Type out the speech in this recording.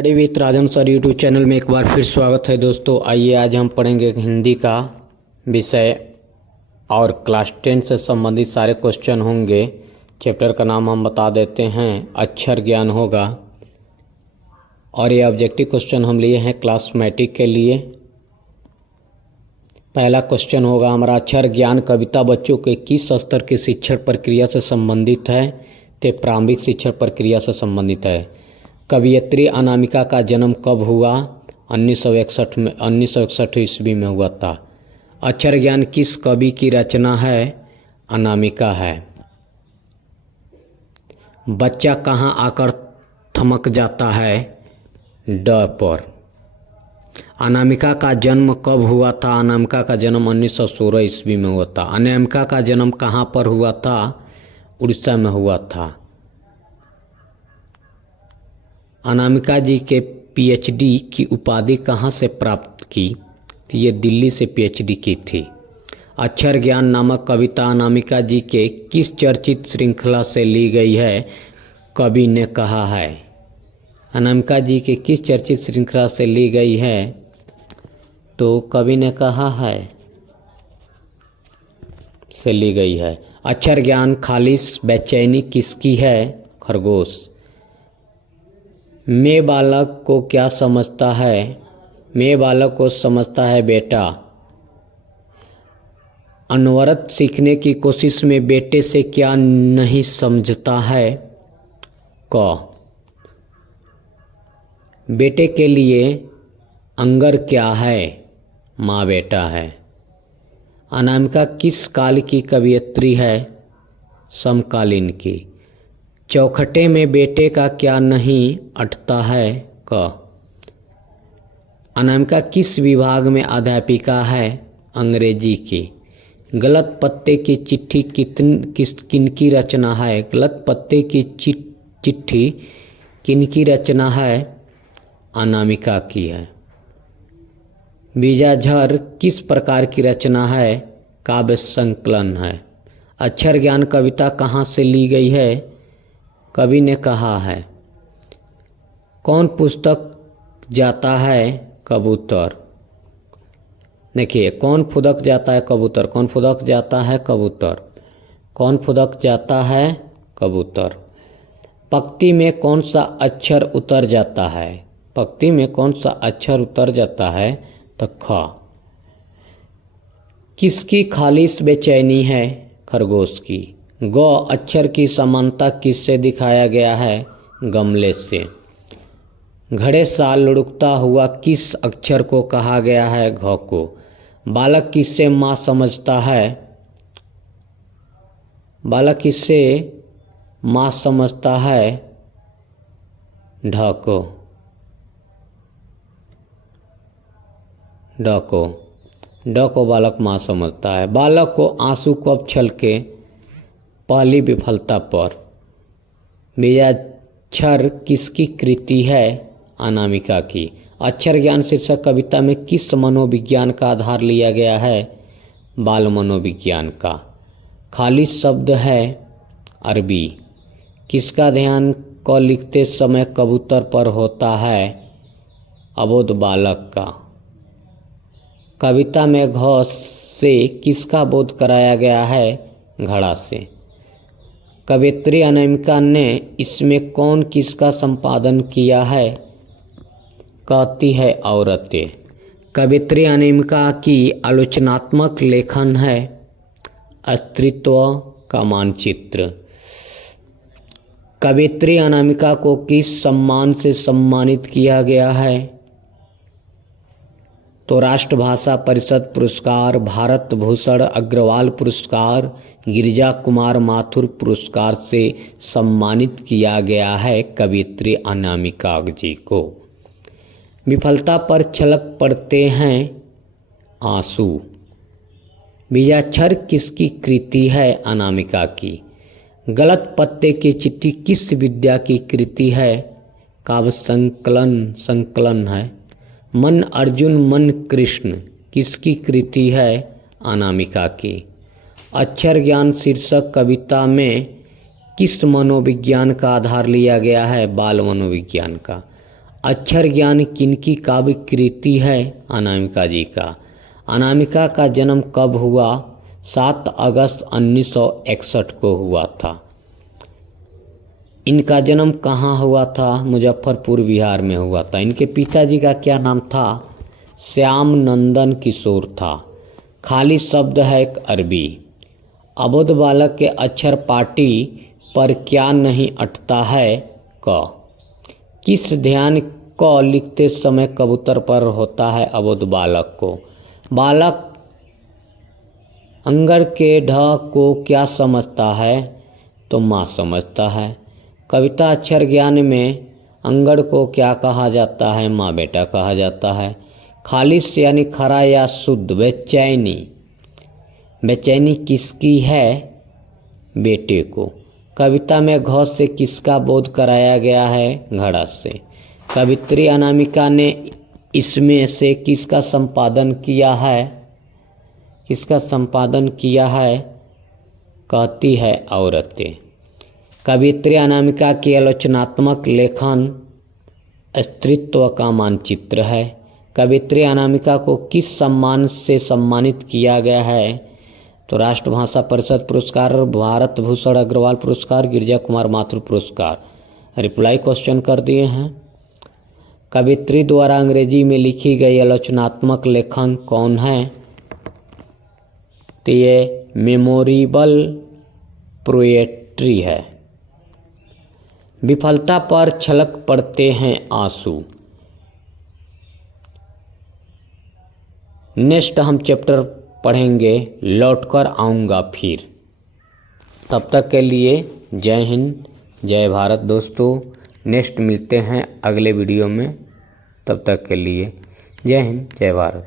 Study with Rajan sir YouTube channel में एक बार फिर स्वागत है दोस्तों। आइए आज हम पढ़ेंगे हिंदी का विषय और क्लास 10 से संबंधित सारे क्वेश्चन होंगे। चैप्टर का नाम हम बता देते हैं, अक्षर ज्ञान होगा। और ये ऑब्जेक्टिव क्वेश्चन हम लिए हैं क्लास मैट्रिक के लिए। पहला क्वेश्चन होगा हमारा, अक्षर ज्ञान कविता बच्चों के किस स्तर की शिक्षण प्रक्रिया से संबंधित है? तो प्रारंभिक शिक्षण प्रक्रिया से संबंधित है। कवियत्री अनामिका का जन्म कब हुआ? 1961 ईस्वी में हुआ था। अक्षर ज्ञान किस कवि की रचना है? अनामिका है। बच्चा कहाँ आकर थमक जाता है? ड पर। अनामिका का जन्म कब हुआ था? अनामिका का जन्म 1916 ईस्वी में हुआ था। अनामिका का जन्म कहाँ पर हुआ था? उड़ीसा में हुआ था। अनामिका जी के पीएचडी की उपाधि कहाँ से प्राप्त की? तो ये दिल्ली से पीएचडी की थी। अक्षर ज्ञान नामक कविता अनामिका जी के किस चर्चित श्रृंखला से ली गई है? कवि ने कहा है। अनामिका जी के किस चर्चित श्रृंखला से ली गई है? तो कवि ने कहा है से ली गई है। अक्षर ज्ञान खालिश बेचैनी किसकी है? खरगोश। मैं बालक को क्या समझता है? मैं बालक को समझता है बेटा। अनवरत सीखने की कोशिश में बेटे से क्या नहीं समझता है? क। बेटे के लिए अंगर क्या है? माँ बेटा है। अनामिका किस काल की कवियत्री है? समकालीन की। चौखटे में बेटे का क्या नहीं अटता है? क। अनामिका किस विभाग में अध्यापिका है? अंग्रेजी की। गलत पत्ते की चिट्ठी किनकी रचना है? गलत पत्ते की चिट्ठी किनकी रचना है? अनामिका की है। बीजाझर किस प्रकार की रचना है? काव्य संकलन है। अक्षर ज्ञान कविता कहाँ से ली गई है? कवि ने कहा है। कौन पुस्तक जाता है? कबूतर। देखिए, कौन फुदक जाता है? कबूतर। कौन फुदक जाता है? कबूतर। कौन फुदक जाता है? कबूतर। पंक्ति में कौन सा अक्षर उतर जाता है? पंक्ति में कौन सा अक्षर उतर जाता है? तो ख। किसकी खालिश बेचैनी है? खरगोश की। ग अक्षर की समानता किससे दिखाया गया है? गमले से। घड़े सा लुढ़कता हुआ किस अक्षर को कहा गया है? घ को। बालक किससे माँ समझता है? बालक किससे माँ समझता है? ढ को। ड को। ड को बालक माँ समझता है। बालक को आंसू कब छलके? पहली विफलता पर। बीजाक्षर किसकी कृति है? अनामिका की। अक्षर ज्ञान शीर्षक कविता में किस मनोविज्ञान का आधार लिया गया है? बाल मनोविज्ञान का। खालिश शब्द है अरबी। किसका ध्यान क लिखते समय कबूतर पर होता है? अबोध बालक का। कविता में घ से किसका बोध कराया गया है? घड़ा से। कवियत्री अनामिका ने इसमें कौन किसका संपादन किया है? कहती है औरतें। कवियत्री अनामिका की आलोचनात्मक लेखन है अस्तित्व का मानचित्र। कवियत्री अनामिका को किस सम्मान से सम्मानित किया गया है? तो राष्ट्रभाषा परिषद पुरस्कार, भारत भूषण अग्रवाल पुरस्कार, गिरिजा कुमार माथुर पुरस्कार से सम्मानित किया गया है कवियत्री अनामिका जी को। विफलता पर छलक पड़ते हैं आंसू। बीजाक्षर किसकी कृति है? अनामिका की। गलत पत्ते की चिट्ठी किस विद्या की कृति है? काव्य संकलन है। मन अर्जुन मन कृष्ण किसकी कृति है? अनामिका की। अक्षर ज्ञान शीर्षक कविता में किस मनोविज्ञान का आधार लिया गया है? बाल मनोविज्ञान का। अक्षर ज्ञान किनकी काव्य कृति है? अनामिका जी का। अनामिका का जन्म कब हुआ? 7 अगस्त 1961 को हुआ था। इनका जन्म कहाँ हुआ था? मुजफ्फरपुर बिहार में हुआ था। इनके पिताजी का क्या नाम था? श्याम नंदन किशोर था। खाली शब्द है एक अरबी। अबोध बालक के अक्षर पाटी पर क्या नहीं अटता है? क। किस ध्यान क लिखते समय कबूतर पर होता है अबोध बालक को? बालक अंगर के ढ को क्या समझता है? तो माँ समझता है। कविता अक्षर ज्ञान में अंगड़ को क्या कहा जाता है? माँ बेटा कहा जाता है। खालिश यानी खरा या शुद्ध। बेचैनी, बेचैनी किसकी है? बेटे को। कविता में घ से किसका बोध कराया गया है? घड़ा से। कवित्री अनामिका ने इसमें से किसका संपादन किया है? किसका संपादन किया है? कहती है औरतें। कवित्री अनामिका की आलोचनात्मक लेखन अस्तित्व का मानचित्र है। कवित्री अनामिका को किस सम्मान से सम्मानित किया गया है? तो राष्ट्रभाषा परिषद पुरस्कार, भारत भूषण अग्रवाल पुरस्कार, गिरिजा कुमार माथुर पुरस्कार। रिप्लाई क्वेश्चन कर दिए हैं। कवित्री द्वारा अंग्रेजी में लिखी गई आलोचनात्मक लेखन कौन है? तो ये मेमोरेबल पोएट्री है। विफलता पर छलक पड़ते हैं आंसू। नेक्स्ट हम चैप्टर पढ़ेंगे लौटकर आऊँगा फिर। तब तक के लिए जय हिंद, जय भारत दोस्तों। नेक्स्ट मिलते हैं अगले वीडियो में। तब तक के लिए जय हिंद, जय भारत।